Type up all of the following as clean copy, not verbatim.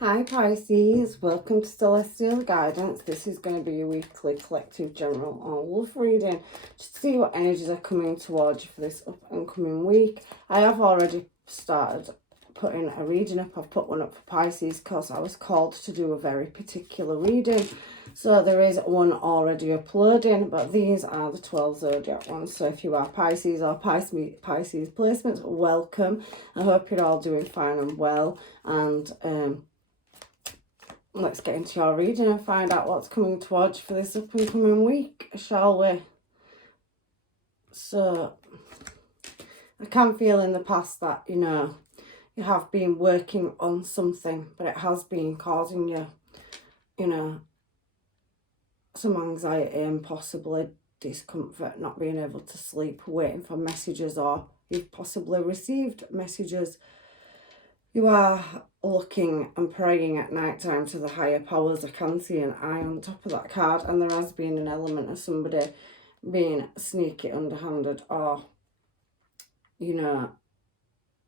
Hi Pisces, welcome to Celestial Guidance. This is going to be a weekly collective general on love reading. Just to see what energies are coming towards you for this up and coming week. I have already started putting a reading up. I've put one up for Pisces because I was called to do a very particular reading. So there is one already uploading, but these are the 12 zodiac ones. So if you are Pisces or Pisces placements, welcome. I hope you're all doing fine and well. And let's get into your reading and find out what's coming towards you for this up and coming week, shall we? So, I can feel in the past that, you have been working on something, but it has been causing you, some anxiety and possibly discomfort, not being able to sleep, waiting for messages, or you've possibly received messages. You are looking and praying at night time to the higher powers. I can see an eye on top of that card, and there has been an element of somebody being sneaky, underhanded, or,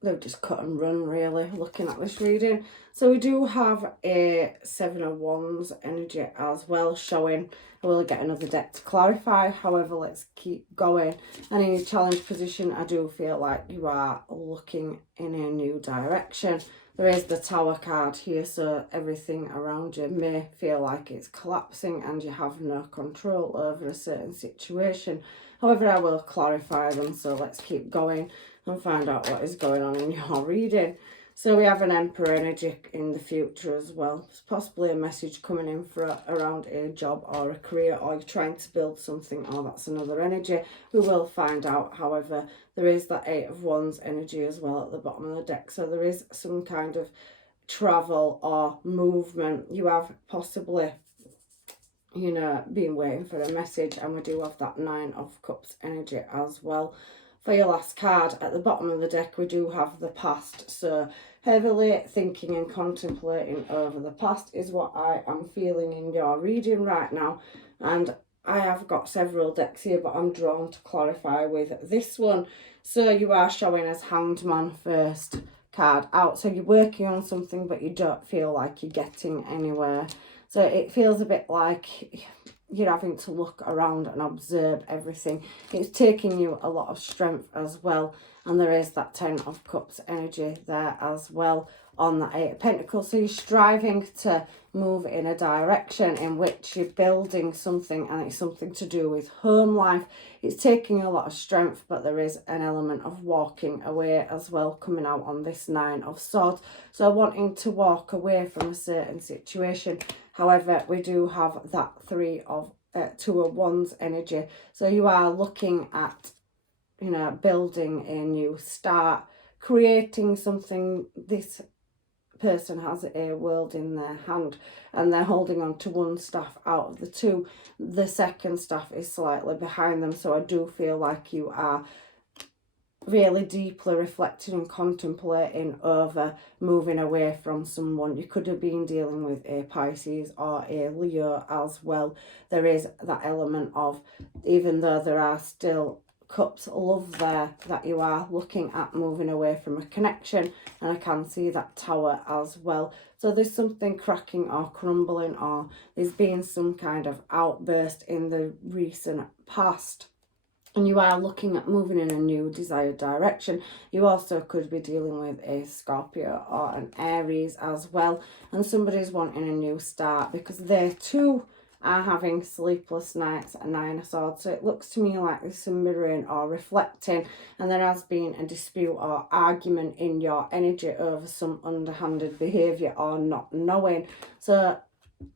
they've just cut and run, really, looking at this reading. So we do have a Seven of Wands energy as well showing. I will get another deck to clarify. However, let's keep going. And in your challenge position, I do feel like you are looking in a new direction. There is the Tower card here, so everything around you may feel like it's collapsing and you have no control over a certain situation. However, I will clarify them, so let's keep going and find out what is going on in your reading. So we have an Emperor energy in the future as well. It's possibly a message coming in for around a job or a career, or you're trying to build something, or that's another energy. We will find out. However, there is that Eight of Wands energy as well at the bottom of the deck. So there is some kind of travel or movement. You have possibly been waiting for a message, and we do have that Nine of Cups energy as well. For your last card at the bottom of the deck, we do have the past. So heavily thinking and contemplating over the past is what I am feeling in your reading right now. And I have got several decks here, but I'm drawn to clarify with this one. So you are showing as Hanged Man first card out. So you're working on something, but you don't feel like you're getting anywhere. So it feels a bit like you're having to look around and observe everything. It's taking you a lot of strength as well. And there is that Ten of Cups energy there as well on that Eight of Pentacles. So you're striving to move in a direction in which you're building something, and it's something to do with home life. It's taking a lot of strength, but there is an element of walking away as well coming out on this Nine of Swords. So wanting to walk away from a certain situation. However, we do have that Two of Wands energy. So you are looking at, building a new start, creating something. This person has a world in their hand, and they're holding on to one staff out of the two. The second staff is slightly behind them. So I do feel like you are really deeply reflecting and contemplating over moving away from someone. You could have been dealing with a Pisces or a Leo as well. There is that element of, even though there are still cups of love there, that you are looking at moving away from a connection. And I can see that Tower as well. So there's something cracking or crumbling, or there's been some kind of outburst in the recent past, and you are looking at moving in a new desired direction. You also could be dealing with a Scorpio or an Aries as well, and somebody's wanting a new start because they too are having sleepless nights at Nine of Swords. So it looks to me like there's some mirroring or reflecting, and there has been a dispute or argument in your energy over some underhanded behaviour or not knowing. So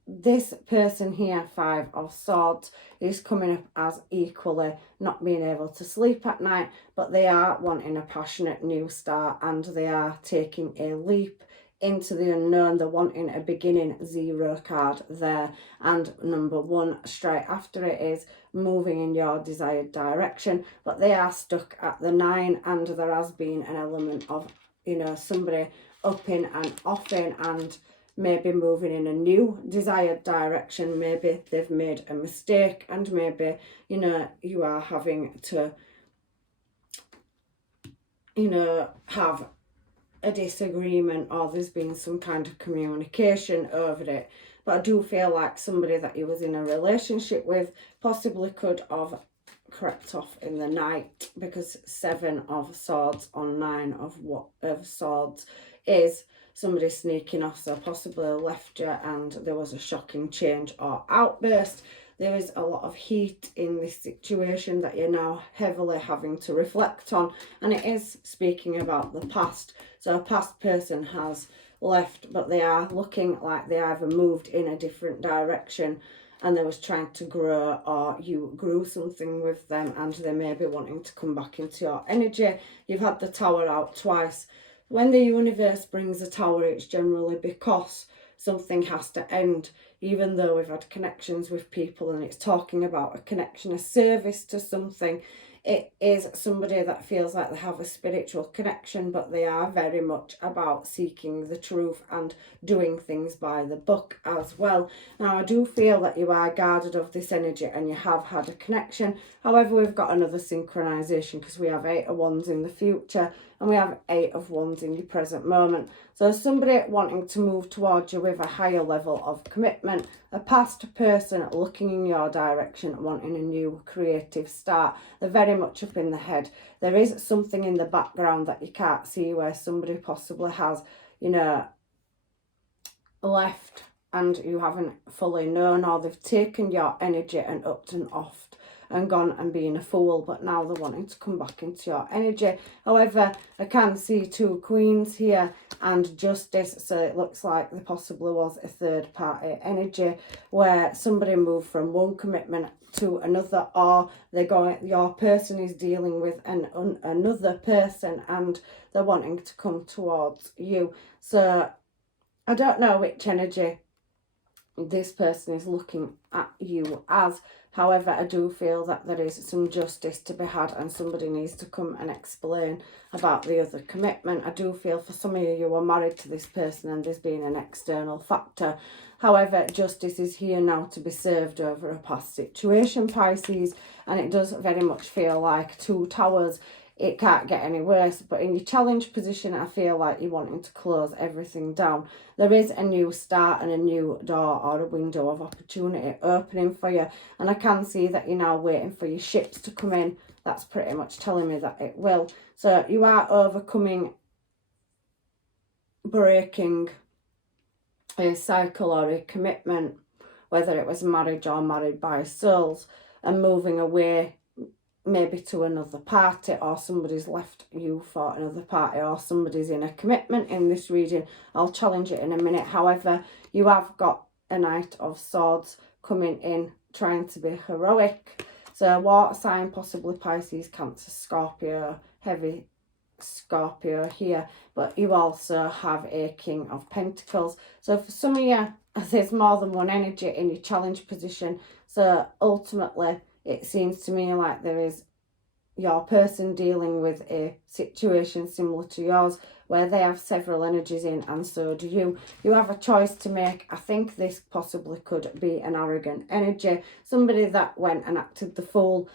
this person here, Five of Swords, is coming up as equally not being able to sleep at night, but they are wanting a passionate new start, and they are taking a leap into the unknown. They're wanting a beginning. Zero card there, and number one straight after it is moving in your desired direction, but they are stuck at the Nine, and there has been an element of, somebody upping and offing and maybe moving in a new desired direction. Maybe they've made a mistake, and maybe, you are having to, have a disagreement or there's been some kind of communication over it. But I do feel like somebody that you was in a relationship with possibly could have crept off in the night, because 7 of Swords on 9 of Swords is somebody sneaking off, so possibly left you and there was a shocking change or outburst. There is a lot of heat in this situation that you're now heavily having to reflect on, and it is speaking about the past. So a past person has left, but they are looking like they either moved in a different direction and they was trying to grow, or you grew something with them and they may be wanting to come back into your energy. You've had the Tower out twice. When the universe brings a Tower, it's generally because something has to end. Even though we've had connections with people and it's talking about a connection, a service to something, it is somebody that feels like they have a spiritual connection, but they are very much about seeking the truth and doing things by the book as well. Now, I do feel that you are guarded of this energy and you have had a connection. However, we've got another synchronization because we have 8 of Wands in the future and we have 8 of Wands in your present moment. So somebody wanting to move towards you with a higher level of commitment, a past person looking in your direction, wanting a new creative start. They're very much up in the head. There is something in the background that you can't see where somebody possibly has, you know, left and you haven't fully known, or they've taken your energy and upped and offed and gone and being a fool, but now they're wanting to come back into your energy. However, I can see 2 Queens here and Justice, so it looks like there possibly was a third party energy where somebody moved from one commitment to another, or your person is dealing with another person and they're wanting to come towards you. So I don't know which energy this person is looking at you as. However, I do feel that there is some justice to be had and somebody needs to come and explain about the other commitment. I do feel for some of you, you were married to this person and there's been an external factor. However, justice is here now to be served over a past situation, Pisces, and it does very much feel like 2 Towers. It can't get any worse, but in your challenge position, I feel like you're wanting to close everything down. There is a new start and a new door or a window of opportunity opening for you, and I can see that you're now waiting for your ships to come in. That's pretty much telling me that it will. So you are overcoming, breaking a cycle or a commitment, whether it was marriage or married by souls, and moving away maybe to another party, or somebody's left you for another party, or somebody's in a commitment in this reading. I'll challenge it in a minute. However, you have got a Knight of Swords coming in, trying to be heroic. So water sign, possibly Pisces, Cancer, Scorpio, heavy Scorpio here, but you also have a King of Pentacles. So for some of you, there's more than one energy in your challenge position. So ultimately, it seems to me like there is your person dealing with a situation similar to yours where they have several energies in and so do you. You have a choice to make. I think this possibly could be an arrogant energy. Somebody that went and acted the fool,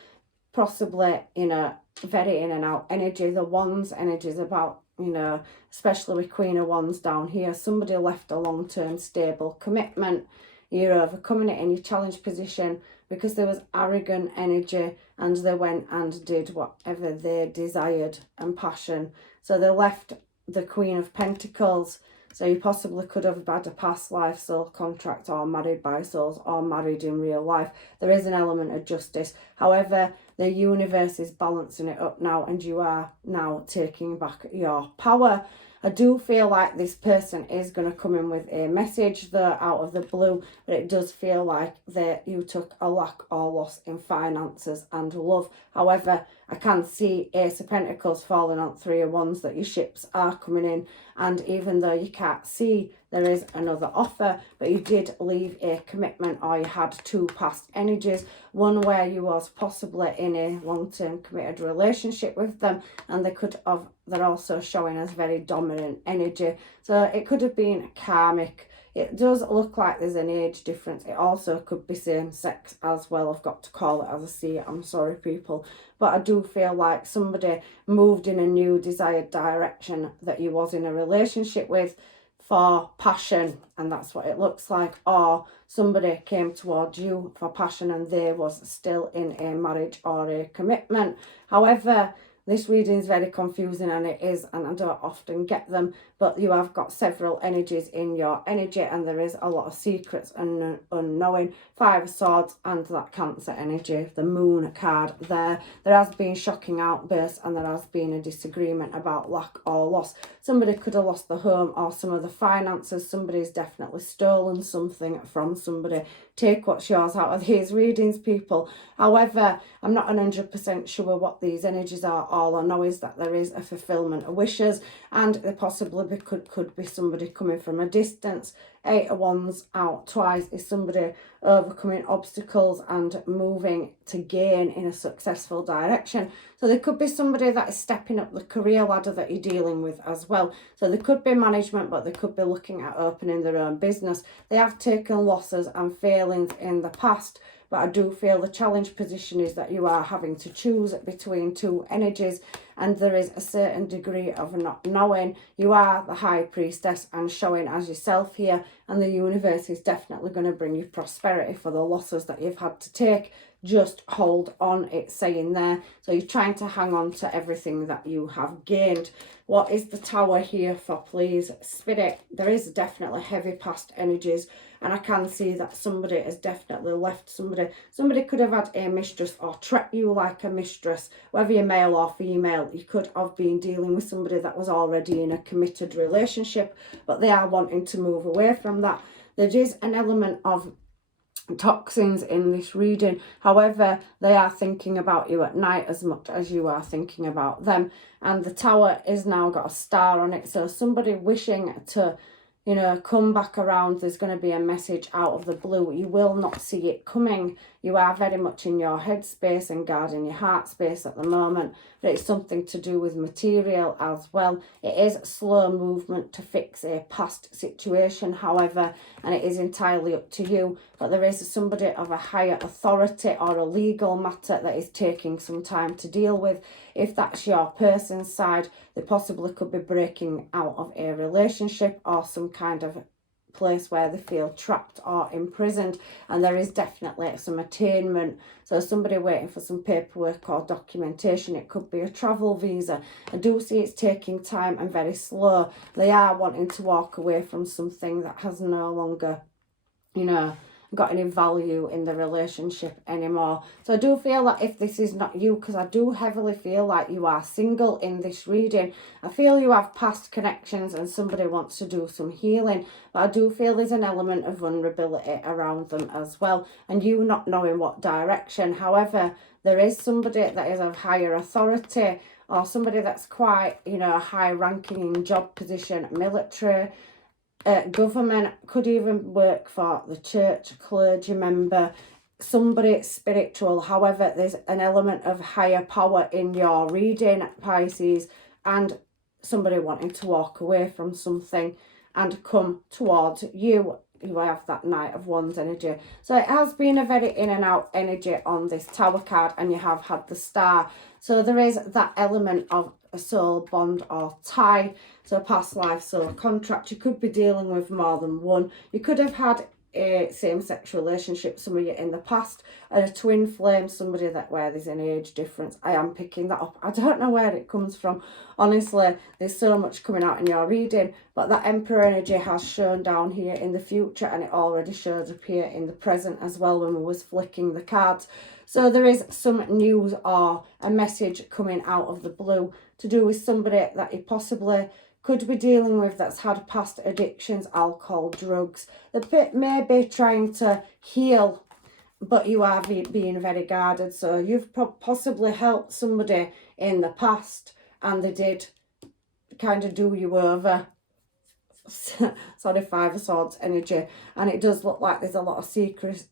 possibly in a very in and out energy. The Wands energy is about, you know, especially with Queen of Wands down here. Somebody left a long-term stable commitment. You're overcoming it in your challenge position because there was arrogant energy and they went and did whatever they desired and passion. So they left the Queen of Pentacles. So you possibly could have had a past life soul contract, or married by souls, or married in real life. There is an element of justice. However, the universe is balancing it up now and you are now taking back your power. I do feel like this person is going to come in with a message though out of the blue, but it does feel like that you took a lack or loss in finances and love. However, I can see Ace of Pentacles falling on 3 of Wands, that your ships are coming in, and even though you can't see there is another offer, but you did leave a commitment, or you had 2 past energies, one where you was possibly in a long-term committed relationship with them, and they're also showing as very dominant energy. So it could have been karmic. It does look like there's an age difference. It also could be same sex as well. I've got to call it as I see it. I'm sorry, people. But I do feel like somebody moved in a new desired direction that you was in a relationship with for passion, and that's what it looks like. Or somebody came towards you for passion and they was still in a marriage or a commitment. However, this reading is very confusing, and it is, and I don't often get them, but you have got several energies in your energy, and there is a lot of secrets and unknowing. Five of Swords and that Cancer energy, the Moon card there. There has been shocking outbursts, and there has been a disagreement about lack or loss. Somebody could have lost the home or some of the finances. Somebody's definitely stolen something from somebody. Take what's yours out of these readings, people. However, I'm not 100% sure what these energies are. All I know is that there is a fulfillment of wishes, and there possibly could be somebody coming from a distance. Eight of Wands out twice is somebody overcoming obstacles and moving to gain in a successful direction. So there could be somebody that is stepping up the career ladder that you're dealing with as well. So there could be management, but they could be looking at opening their own business. They have taken losses and failings in the past, but I do feel the challenge position is that you are having to choose between two energies, and there is a certain degree of not knowing. You are the High Priestess and showing as yourself here, and the universe is definitely going to bring you prosperity for the losses that you've had to take. Just hold on, it's saying there. So you're trying to hang on to everything that you have gained. What is the Tower here for, please, Spirit? There is definitely heavy past energies, and I can see that somebody has definitely left somebody. Somebody could have had a mistress or treat you like a mistress, whether you're male or female. You could have been dealing with somebody that was already in a committed relationship, but they are wanting to move away from that. There is an element of toxins in this reading. However, they are thinking about you at night as much as you are thinking about them. And the Tower is now got a star on it. So somebody wishing to, you know, come back around. There's going to be a message out of the blue. You will not see it coming. You are very much in your head space and guarding your heart space at the moment. But it's something to do with material as well. It is slow movement to fix a past situation, however, and it is entirely up to you. But there is somebody of a higher authority or a legal matter that is taking some time to deal with. If that's your person's side, they possibly could be breaking out of a relationship or some kind of place where they feel trapped or imprisoned, and there is definitely some attainment. So somebody waiting for some paperwork or documentation. It could be a travel visa. I do see it's taking time and very slow. They are wanting to walk away from something that has no longer, you know, got any value in the relationship anymore. So I do feel that if this is not you, because I do heavily feel like you are single in this reading, I feel you have past connections and somebody wants to do some healing, but I do feel there's an element of vulnerability around them as well, and you not knowing what direction. However, there is somebody that is of higher authority, or somebody that's quite, you know, high ranking in job position, military, government, could even work for the church, clergy member, somebody spiritual. However, there's an element of higher power in your reading, Pisces, and somebody wanting to walk away from something and come towards you. You have that Knight of Wands energy. So it has been a very in and out energy on this Tower card, and you have had the Star. So there is that element of a soul bond or tie. So past life, soul contract. You could be dealing with more than one. You could have had a same-sex relationship, some of you in the past, and a twin flame, somebody that where there's an age difference. I am picking that up. I don't know where it comes from. Honestly, there's so much coming out in your reading, but that Emperor energy has shown down here in the future, and it already shows up here in the present as well when we was flicking the cards. So there is some news or a message coming out of the blue to do with somebody that you possibly could be dealing with that's had past addictions, alcohol, drugs. They may be trying to heal, but you are being very guarded. So you've possibly helped somebody in the past and they did kind of do you over. Sorry, Five of Swords energy. And it does look like there's a lot of secrets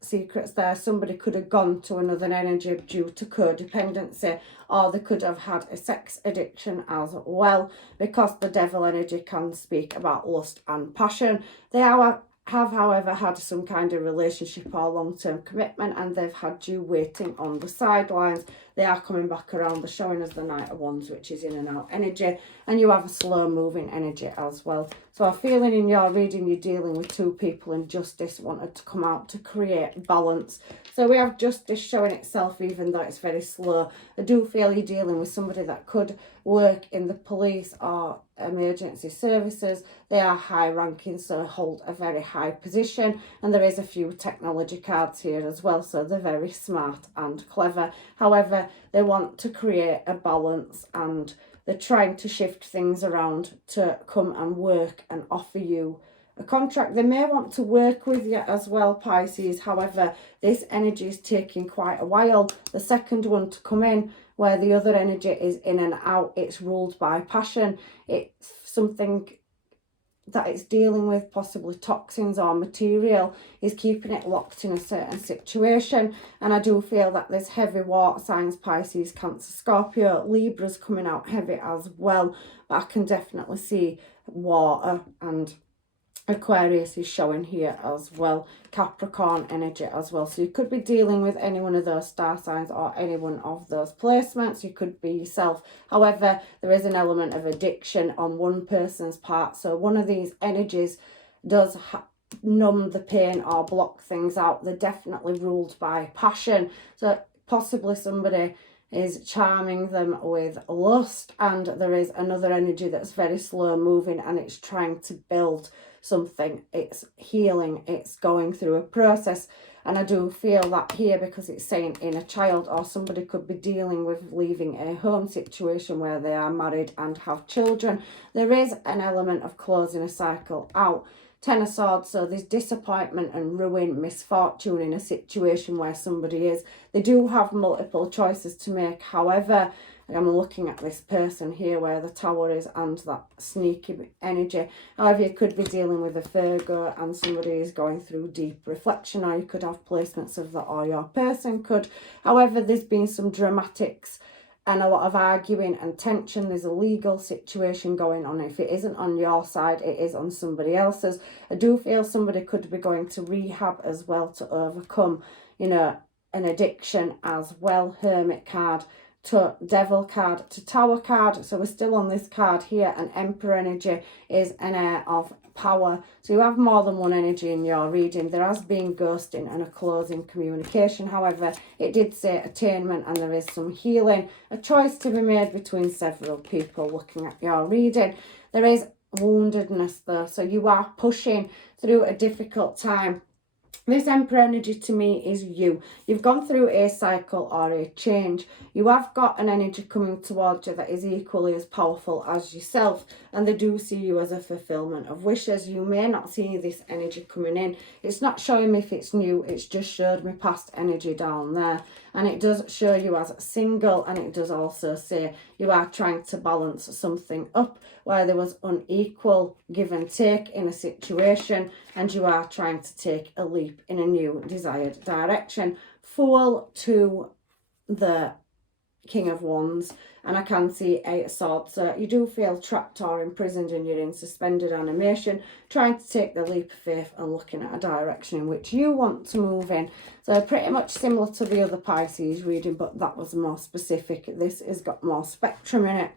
secrets there. Somebody could have gone to another energy due to codependency, or they could have had a sex addiction as well, because the devil energy can speak about lust and passion. They have, however, had some kind of relationship or long-term commitment, and they've had you waiting on the sidelines. They are coming back around. They're showing us the Knight of Wands, which is in and out energy, and you have a slow moving energy as well. So I'm feeling in your reading you're dealing with two people, and justice wanted to come out to create balance. So we have justice showing itself even though it's very slow. I do feel you're dealing with somebody that could work in the police or emergency services. They are high ranking, so hold a very high position, and there is a few technology cards here as well, so they're very smart and clever. However, they want to create a balance, and they're trying to shift things around to come and work and offer you a contract. They may want to work with you as well, Pisces. However, this energy is taking quite a while. The second one to come in, where the other energy is in and out, it's ruled by passion. It's something that it's dealing with, possibly toxins or material, is keeping it locked in a certain situation. And I do feel that there's heavy water signs, Pisces, Cancer, Scorpio, Libra's coming out heavy as well, but I can definitely see water, and Aquarius is showing here as well, Capricorn energy as well. So you could be dealing with any one of those star signs or any one of those placements. You could be yourself. However, there is an element of addiction on one person's part. So one of these energies does numb the pain or block things out. They're definitely ruled by passion. So possibly somebody is charming them with lust, and there is another energy that's very slow moving, and it's trying to build something. It's healing, it's going through a process. And I do feel that here, because it's saying inner child, or somebody could be dealing with leaving a home situation where they are married and have children. There is an element of closing a cycle out. Ten of Swords, so there's disappointment and ruin, misfortune in a situation where somebody is. They do have multiple choices to make. However, I'm looking at this person here where the Tower is and that sneaky energy. However, you could be dealing with a Virgo and somebody is going through deep reflection, or you could have placements of that, or your person could. However, there's been some dramatics and a lot of arguing and tension. There's a legal situation going on. If it isn't on your side, it is on somebody else's. I do feel somebody could be going to rehab as well to overcome, you know, an addiction as well. Hermit card to Devil card to Tower card. So we're still on this card here, and Emperor energy is an air of power. So you have more than one energy in your reading. There has been ghosting and a closing communication. However, it did say attainment, and there is some healing, a choice to be made between several people looking at your reading. There is woundedness though, so you are pushing through a difficult time. This Emperor energy to me is you. You've gone through a cycle or a change. You have got an energy coming towards you that is equally as powerful as yourself, and they do see you as a fulfillment of wishes. You may not see this energy coming in. It's not showing me if it's new. It's just showed me past energy down there. And it does show you as single, and it does also say you are trying to balance something up where there was unequal give and take in a situation, and you are trying to take a leap in a new desired direction. Fool to the King of Wands, and I can see Eight of Swords. So you do feel trapped or imprisoned, and you're in suspended animation, trying to take the leap of faith and looking at a direction in which you want to move in. So pretty much similar to the other Pisces reading, but that was more specific. This has got more spectrum in it.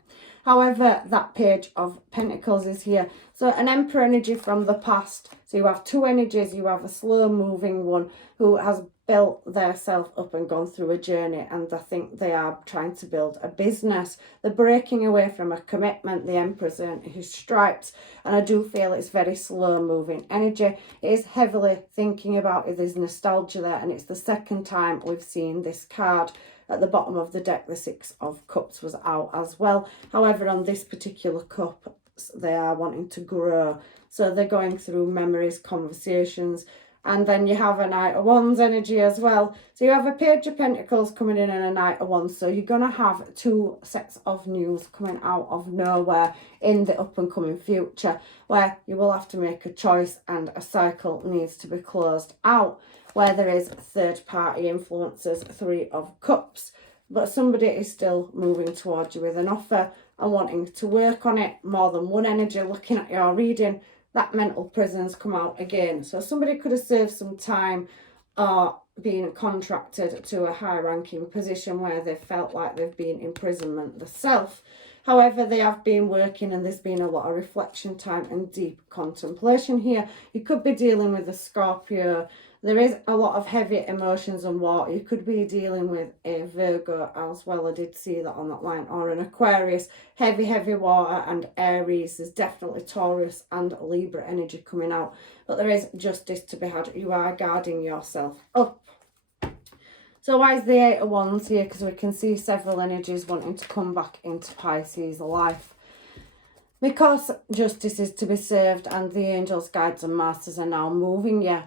However, that Page of Pentacles is here. So an Emperor energy from the past. So you have two energies. You have a slow moving one who has built their self up and gone through a journey, and I think they are trying to build a business. They're breaking away from a commitment. The Emperor's in his stripes, and I do feel it's very slow moving energy. It is heavily thinking about it. There's nostalgia there, and it's the second time we've seen this card. At the bottom of the deck, the Six of Cups was out as well. However, on this particular cup, they are wanting to grow. So they're going through memories, conversations, and then you have a Knight of Wands energy as well. So you have a Page of Pentacles coming in and a Knight of Wands. So you're going to have two sets of news coming out of nowhere in the up and coming future, where you will have to make a choice and a cycle needs to be closed out. where there is third party influences, 3 of Cups. But somebody is still moving towards you with an offer and wanting to work on it. More than one energy. Looking at your reading, that mental prison's come out again. So somebody could have served some time or been contracted to a high ranking position where they felt like they've been imprisonment themselves. However, they have been working and there's been a lot of reflection time and deep contemplation here. You could be dealing with a Scorpio. There is a lot of heavy emotions and water. You could be dealing with a Virgo as well. I did see that on that line. Or an Aquarius. Heavy water and Aries. There's definitely Taurus and Libra energy coming out. But there is justice to be had. You are guarding yourself up. So why is the 8 of Wands here? Because we can see several energies wanting to come back into Pisces life. Because justice is to be served and the angels, guides and masters are now moving you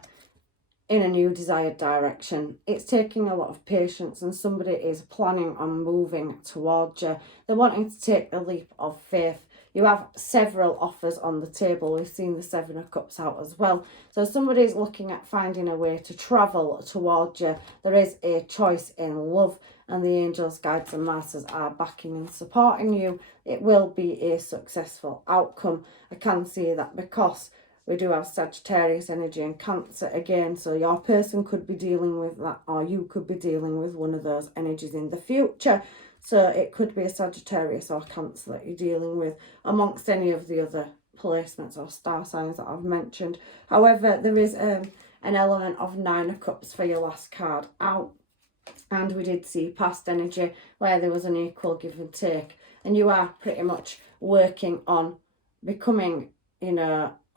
in a new desired direction. It's taking a lot of patience and somebody is planning on moving towards you. They're wanting to take a leap of faith. You have several offers on the table. We've seen the 7 of Cups out as well. So somebody's looking at finding a way to travel towards you. There is a choice in love and the angels, guides and masters are backing and supporting you. It will be a successful outcome. I can see that because we do have Sagittarius energy and Cancer again. So your person could be dealing with that, or you could be dealing with one of those energies in the future. So it could be a Sagittarius or Cancer that you're dealing with amongst any of the other placements or star signs that I've mentioned. However, there is an element of 9 of Cups for your last card out. And we did see past energy where there was an equal give and take. And you are pretty much working on becoming,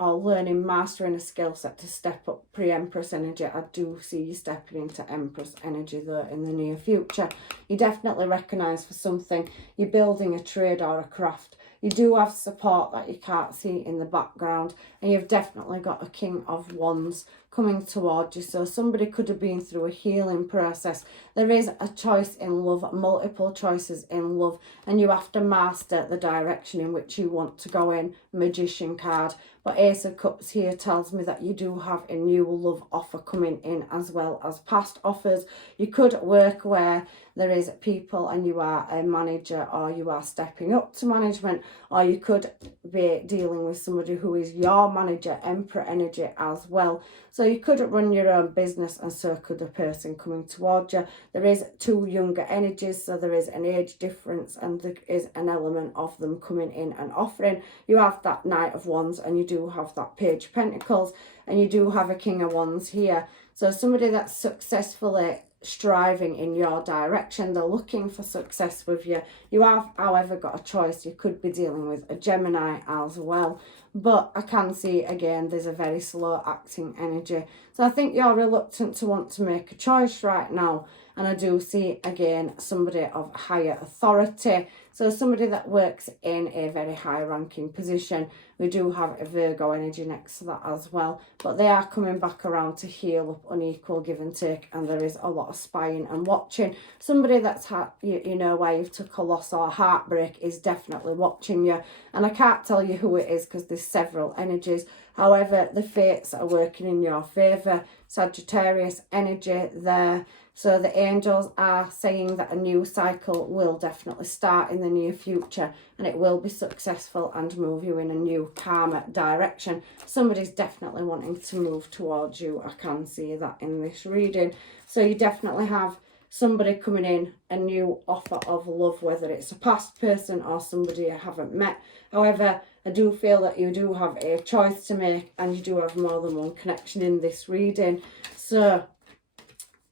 or learning, mastering a skill set to step up pre-Empress energy. I do see you stepping into Empress energy though in the near future. You definitely recognise for something. You're building a trade or a craft. You do have support that you can't see in the background. And you've definitely got a King of Wands coming towards you. So somebody could have been through a healing process. There is a choice in love, multiple choices in love. And you have to master the direction in which you want to go in. Magician card. But Ace of Cups here tells me that you do have a new love offer coming in as well as past offers. You could work where there is people and you are a manager or you are stepping up to management, or you could be dealing with somebody who is your manager, Emperor energy as well. So you could run your own business and so could a person coming towards you. There is 2 younger energies, so there is an age difference and there is an element of them coming in and offering. You have that Knight of Wands and you do have that Page of Pentacles and you do have a King of Wands here. So somebody that's successfully striving in your direction, they're looking for success with you. You have, however, got a choice. You could be dealing with a Gemini as well, but I can see again there's a very slow acting energy. So I think you're reluctant to want to make a choice right now. And I do see again somebody of higher authority, so somebody that works in a very high ranking position. We do have a Virgo energy next to that as well, but they are coming back around to heal up unequal give and take, and there is a lot of spying and watching. Somebody that's had, where you've took a loss or heartbreak is definitely watching you, and I can't tell you who it is because there's several energies. However, the fates are working in your favour. Sagittarius energy there. So the angels are saying that a new cycle will definitely start in the near future and it will be successful and move you in a new calmer direction. Somebody's definitely wanting to move towards you. I can see that in this reading. So you definitely have somebody coming in, a new offer of love, whether it's a past person or somebody you haven't met. However, I do feel that you do have a choice to make and you do have more than one connection in this reading. So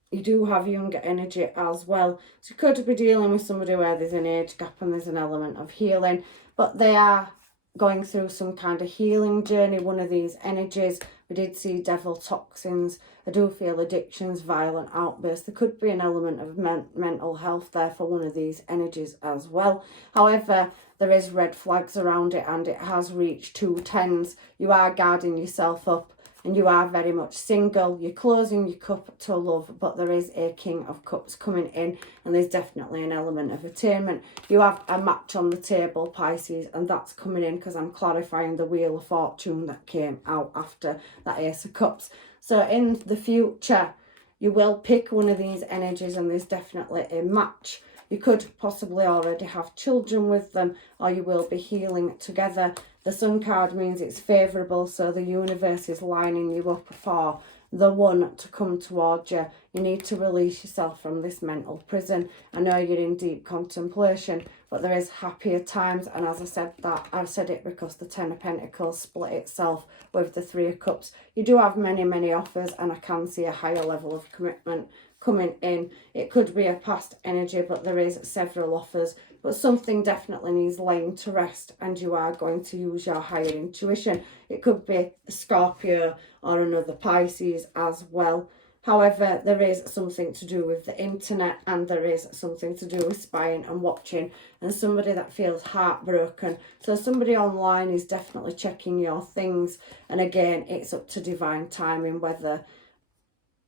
you do have younger energy as well. So you could be dealing with somebody where there's an age gap and there's an element of healing, but they are going through some kind of healing journey, one of these energies. We did see devil toxins. I do feel addictions, violent outbursts. There could be an element of mental health there for one of these energies as well. However, there is red flags around it and it has reached 2 10s. You are guarding yourself up and you are very much single. You're closing your cup to love, but there is a King of Cups coming in and there's definitely an element of attainment. You have a match on the table, Pisces, and that's coming in because I'm clarifying the Wheel of Fortune that came out after that Ace of Cups. So in the future, You will pick one of these energies and there's definitely a match. You could possibly already have children with them, or you will be healing together. The Sun card means it's favourable, so the universe is lining you up for the one to come towards you. You need to release yourself from this mental prison. I know you're in deep contemplation, but there is happier times. And as I said that, I've said it because the Ten of Pentacles split itself with the Three of Cups. You do have many, many offers, and I can see a higher level of commitment coming in. It could be a past energy, but there is several offers. But something definitely needs laying to rest, and you are going to use your higher intuition. It could be a Scorpio or another Pisces as well. However, there is something to do with the internet, and there is something to do with spying and watching, and somebody that feels heartbroken. So somebody online is definitely checking your things, and again, it's up to divine timing whether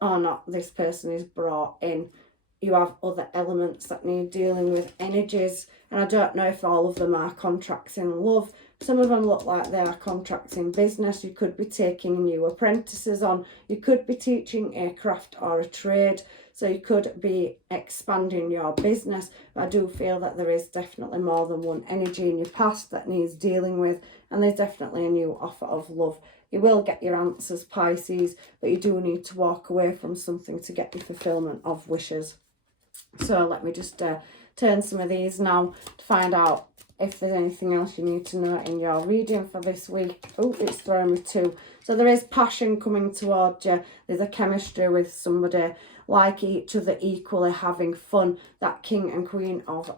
or not this person is brought in. You have other elements that need dealing with energies, and I don't know if all of them are contracts in love. Some of them look like they are contracts in business. You could be taking new apprentices on. You could be teaching a craft or a trade. So you could be expanding your business. But I do feel that there is definitely more than one energy in your past that needs dealing with. And there's definitely a new offer of love. You will get your answers, Pisces, but you do need to walk away from something to get your fulfillment of wishes. So let me just turn some of these now to find out if there's anything else you need to know in your reading for this week. Oh, it's throwing me two. So there is passion coming towards you. There's a chemistry with somebody, like each other, equally having fun. That King and Queen of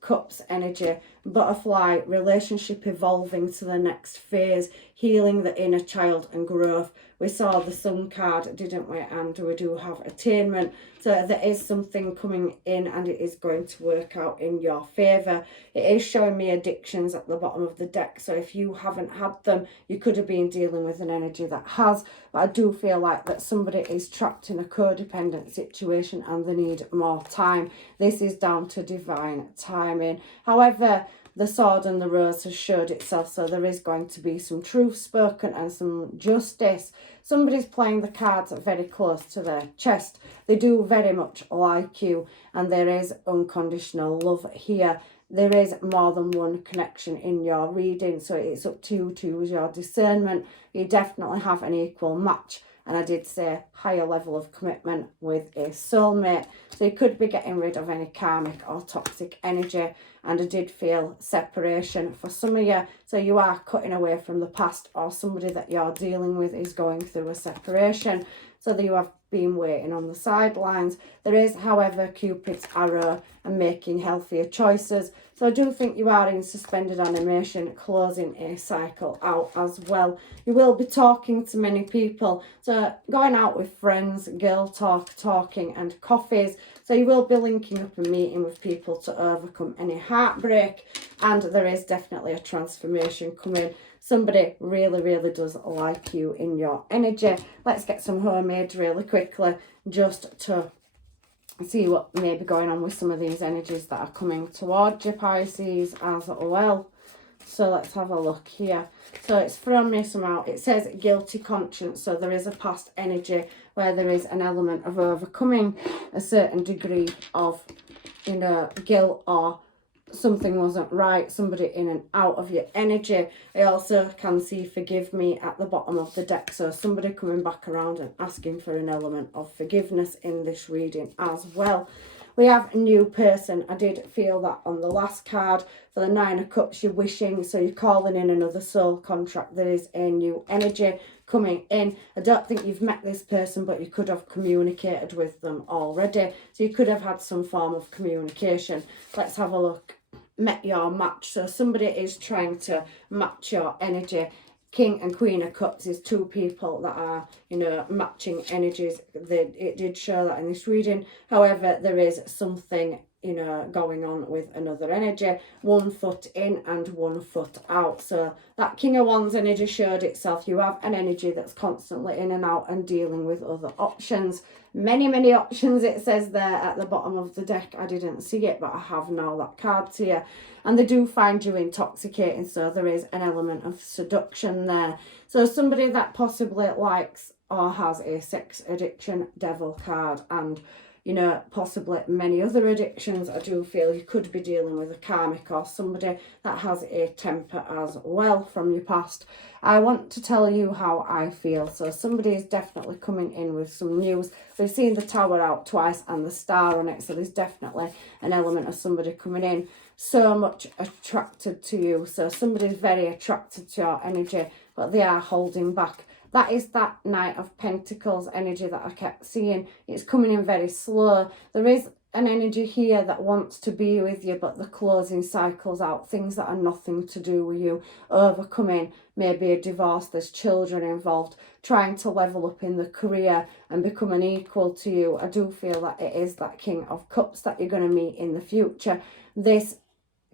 Cups energy, butterfly, relationship evolving to the next phase, healing the inner child and growth. We saw the Sun card, didn't we? And we do have attainment. So there is something coming in, and it is going to work out in your favour. It is showing me addictions at the bottom of the deck. So if you haven't had them, you could have been dealing with an energy that has. But I do feel like that somebody is trapped in a codependent situation and they need more time. This is down to divine timing. However, the Sword and the Rose has showed itself, so there is going to be some truth spoken and some justice. Somebody's playing the cards very close to their chest. They do very much like you, and there is unconditional love here. There is more than one connection in your reading, so it's up to you to use your discernment. You definitely have an equal match. And I did say higher level of commitment with a soulmate. So you could be getting rid of any karmic or toxic energy. And I did feel separation for some of you. So you are cutting away from the past, or somebody that you're dealing with is going through a separation. So that you have been waiting on the sidelines. There is, however, Cupid's arrow and making healthier choices. So I do think you are in suspended animation, closing a cycle out as well. You will be talking to many people. So going out with friends, girl talk, talking and coffees. So you will be linking up and meeting with people to overcome any heartbreak. And there is definitely a transformation coming. Somebody really, really does like you in your energy. Let's get some homemade really quickly, just to see what may be going on with some of these energies that are coming towards you, Pisces, as well. So let's have a look here. So it's thrown me some out. It says guilty conscience. So there is a past energy where there is an element of overcoming a certain degree of, guilt, or something wasn't right, somebody in and out of your energy. I also can see forgive me at the bottom of the deck. So somebody coming back around and asking for an element of forgiveness in this reading as well. We have a new person. I did feel that on the last card for the Nine of Cups, you're wishing, so you're calling in another soul contract. There is a new energy coming in. I don't think you've met this person, but you could have communicated with them already. So you could have had some form of communication. Let's have a look. Met your match. So somebody is trying to match your energy. King and Queen of Cups is two people that are, matching energies. It did show that in this reading. However, there is something, you know, going on with another energy, 1 foot in and 1 foot out. So that King of Wands energy showed itself. You have an energy that's constantly in and out and dealing with other options. Many options, it says there at the bottom of the deck. I didn't see it, but I have now that card here. And they do find you intoxicating, so there is an element of seduction there. So somebody that possibly likes or has a sex addiction, Devil card, and you know, possibly many other addictions. I do feel you could be dealing with a karmic or somebody that has a temper as well from your past. I want to tell you how I feel. So somebody is definitely coming in with some news. We've seen the Tower out twice and the Star on it, so there's definitely an element of somebody coming in so much attracted to you. So somebody's very attracted to your energy, but they are holding back. That is that Knight of Pentacles energy that I kept seeing. It's coming in very slow. There is an energy here that wants to be with you, but the closing cycles out, things that are nothing to do with you, overcoming maybe a divorce, there's children involved, trying to level up in the career and become an equal to you. I do feel that it is that King of Cups that you're going to meet in the future. This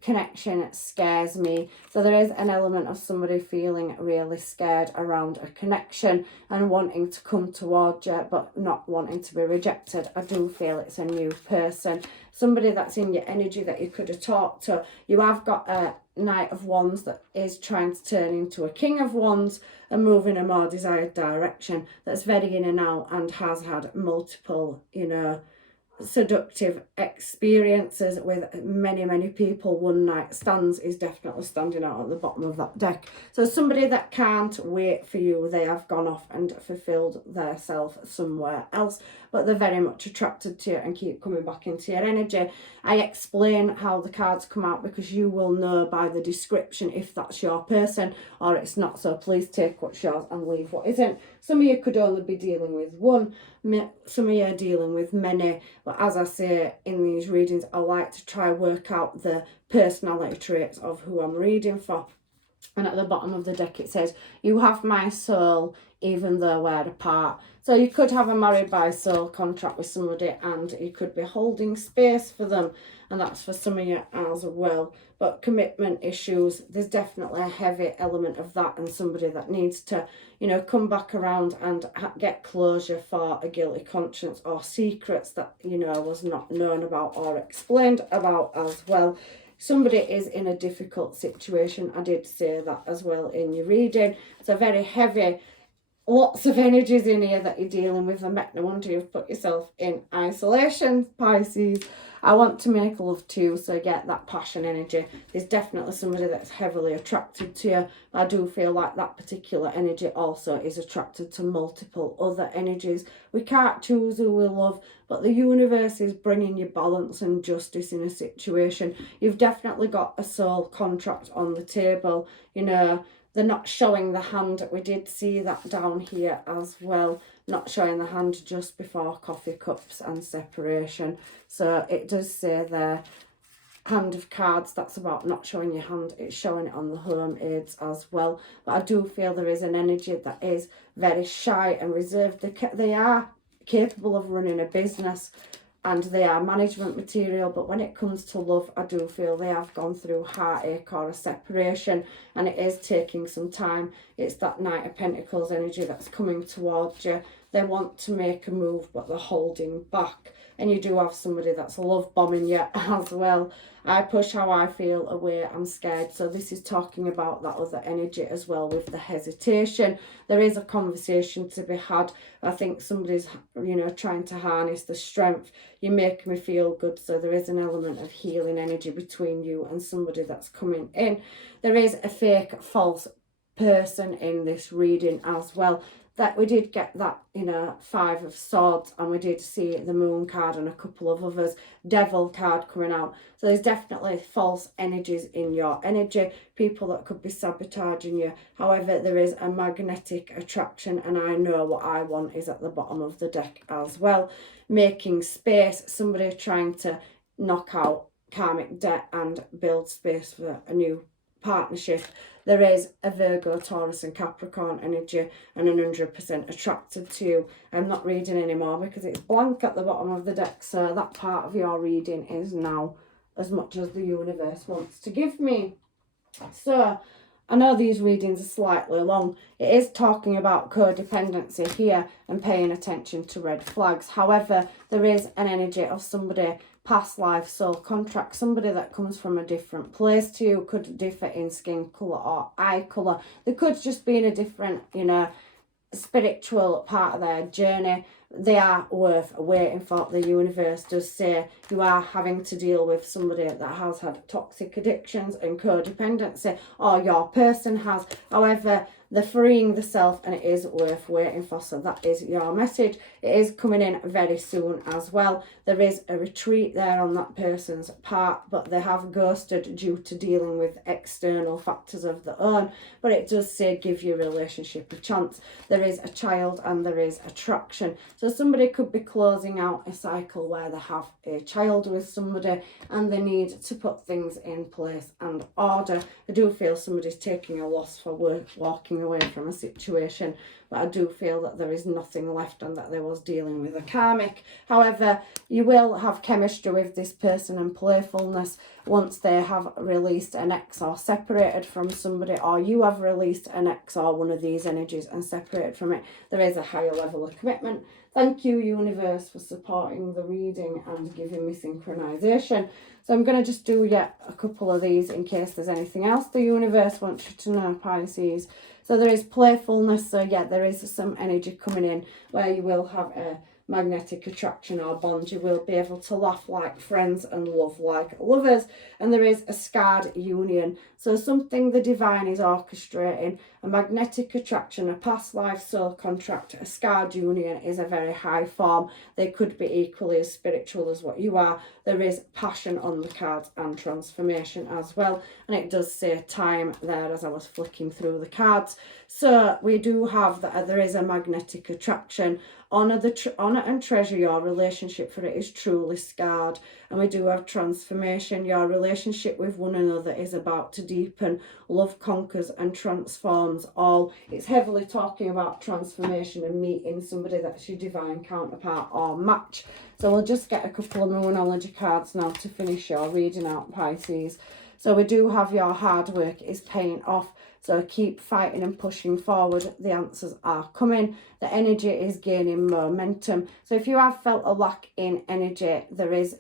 connection scares me. So there is an element of somebody feeling really scared around a connection and wanting to come towards you, but not wanting to be rejected. I do feel it's a new person, somebody that's in your energy that you could have talked to. You have got a Knight of Wands that is trying to turn into a King of Wands and move in a more desired direction, that's very in and out and has had multiple, you know, seductive experiences with many people. One night stands is definitely standing out at the bottom of that deck. So somebody that can't wait for you, they have gone off and fulfilled their self somewhere else, but they're very much attracted to you and keep coming back into your energy. I explain how the cards come out because you will know by the description if that's your person or it's not, so please take what's yours and leave what isn't. Some of you could only be dealing with one, some of you are dealing with many, but as I say in these readings, I like to try work out the personality traits of who I'm reading for. And at the bottom of the deck it says, you have my soul even though we're apart. So you could have a married by soul contract with somebody and you could be holding space for them, and that's for some of you as well. But commitment issues, there's definitely a heavy element of that, and somebody that needs to, you know, come back around and get closure for a guilty conscience or secrets that, you know, was not known about or explained about as well. Somebody is in a difficult situation. I did say that as well in your reading. It's a very heavy, lots of energies in here that you're dealing with. And no wonder you've put yourself in isolation, Pisces. I want to make love to you, so get that passion energy. There's definitely somebody that's heavily attracted to you. I do feel like that particular energy also is attracted to multiple other energies. We can't choose who we love, but the universe is bringing you balance and justice in a situation. You've definitely got a soul contract on the table. You know, they're not showing the hand. We did see that down here as well. Not showing the hand just before coffee cups and separation. So it does say there, hand of cards, that's about not showing your hand. It's showing it on the home aids as well. But I do feel there is an energy that is very shy and reserved. They are capable of running a business and they are management material, but when it comes to love, I do feel they have gone through heartache or a separation, and it is taking some time. It's that Knight of Pentacles energy that's coming towards you. They want to make a move, but they're holding back. And you do have somebody that's love bombing you as well. I push how I feel away, I'm scared. So this is talking about that other energy as well with the hesitation. There is a conversation to be had. I think somebody's, you know, trying to harness the strength. You make me feel good. So there is an element of healing energy between you and somebody that's coming in. There is a fake, false person in this reading as well. That we did get that, you know, 5 of Swords, and we did see the Moon card and a couple of others, Devil card coming out. So there's definitely false energies in your energy, people that could be sabotaging you. However, there is a magnetic attraction, and I know what I want is at the bottom of the deck as well. Making space, somebody trying to knock out karmic debt and build space for a new partnership, there is a Virgo, Taurus and Capricorn energy and 100% attracted to you. I'm not reading anymore because it's blank at the bottom of the deck, so that part of your reading is now as much as the universe wants to give me. So I know these readings are slightly long. It is talking about codependency here and paying attention to red flags. However, there is an energy of somebody, past life, soul contract, somebody that comes from a different place to you, could differ in skin colour or eye colour. They could just be in a different, you know, spiritual part of their journey. They are worth waiting for. The universe does say you are having to deal with somebody that has had toxic addictions and codependency, or your person has. However, they're freeing the self and it is worth waiting for. So that is your message. It is coming in very soon as well. There is a retreat there on that person's part, but they have ghosted due to dealing with external factors of their own. But it does say give your relationship a chance. There is a child and there is attraction. So somebody could be closing out a cycle where they have a child with somebody and they need to put things in place and order. I do feel somebody's taking a loss for work, walking away from a situation, but I do feel that there is nothing left and that they was dealing with a karmic. However, you will have chemistry with this person and playfulness once they have released an ex or separated from somebody, or you have released an ex or one of these energies and separated from it. There is a higher level of commitment. Thank you, universe, for supporting the reading and giving me synchronization. So I'm going to just do yet a couple of these in case there's anything else the universe wants you to know, Pisces. So there is playfulness. So yeah, there is some energy coming in where you will have a magnetic attraction or bond. You will be able to laugh like friends and love like lovers. And there is a scarred union. So something the divine is orchestrating, a magnetic attraction, a past life soul contract, a scarred union is a very high form. They could be equally as spiritual as what you are. There is passion on the cards and transformation as well. And it does say time there as I was flicking through the cards. So we do have that there is a magnetic attraction. Honour and treasure your relationship, for it is truly scarred. And we do have transformation. Your relationship with one another is about to deepen. Love conquers and transforms all. It's heavily talking about transformation and meeting somebody that's your divine counterpart or match. So we'll just get a couple of numerology cards now to finish your reading out, Pisces. So we do have your hard work is paying off. So keep fighting and pushing forward. The answers are coming. The energy is gaining momentum. So if you have felt a lack in energy, there is,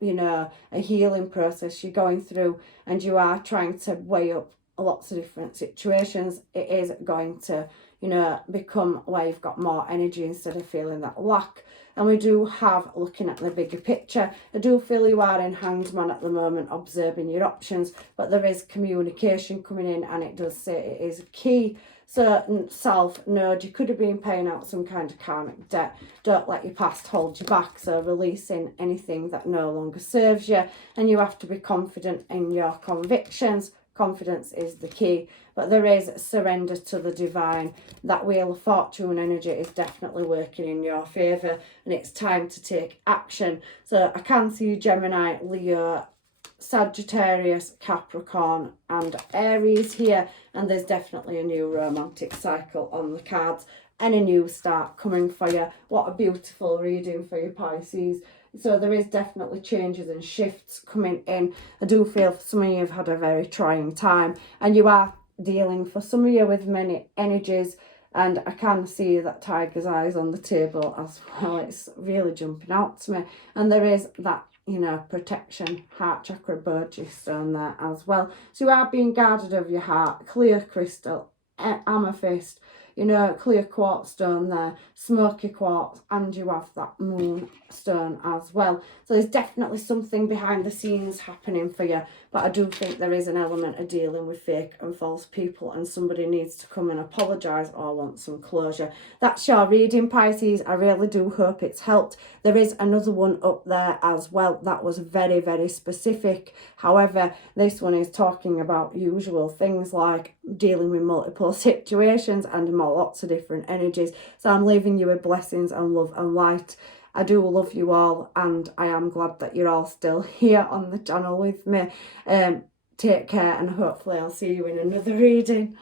you know, a healing process you're going through and you are trying to weigh up lots of different situations. It is going to, you know, become where you've got more energy instead of feeling that lack. And we do have, looking at the bigger picture, I do feel you are in Hanged Man at the moment, observing your options, but there is communication coming in and it does say it is key. So self-node, you could have been paying out some kind of karmic debt. Don't let your past hold you back. So releasing anything that no longer serves you. And you have to be confident in your convictions. Confidence is the key, but there is surrender to the divine. That Wheel of Fortune energy is definitely working in your favour and it's time to take action. So I can see Gemini, Leo, Sagittarius, Capricorn and Aries here, and there's definitely a new romantic cycle on the cards and a new start coming for you. What a beautiful reading for you, Pisces. So there is definitely changes and shifts coming in. I do feel some of you have had a very trying time and you are dealing, for some of you, with many energies, and I can see that tiger's eyes on the table as well. It's really jumping out to me. And there is that, you know, protection, heart chakra, Burgess stone there as well. So you are being guarded of your heart. Clear crystal, amethyst, you know, clear quartz stone there, smoky quartz, and you have that moon stone as well. So there's definitely something behind the scenes happening for you, but I do think there is an element of dealing with fake and false people, and somebody needs to come and apologise or want some closure. That's your reading, Pisces. I really do hope it's helped. There is another one up there as well that was very, very specific. However, this one is talking about usual things like dealing with multiple situations and lots of different energies. So I'm leaving you with blessings and love and light. I do love you all, and I am glad that you're all still here on the channel with me. Take care, and hopefully I'll see you in another reading.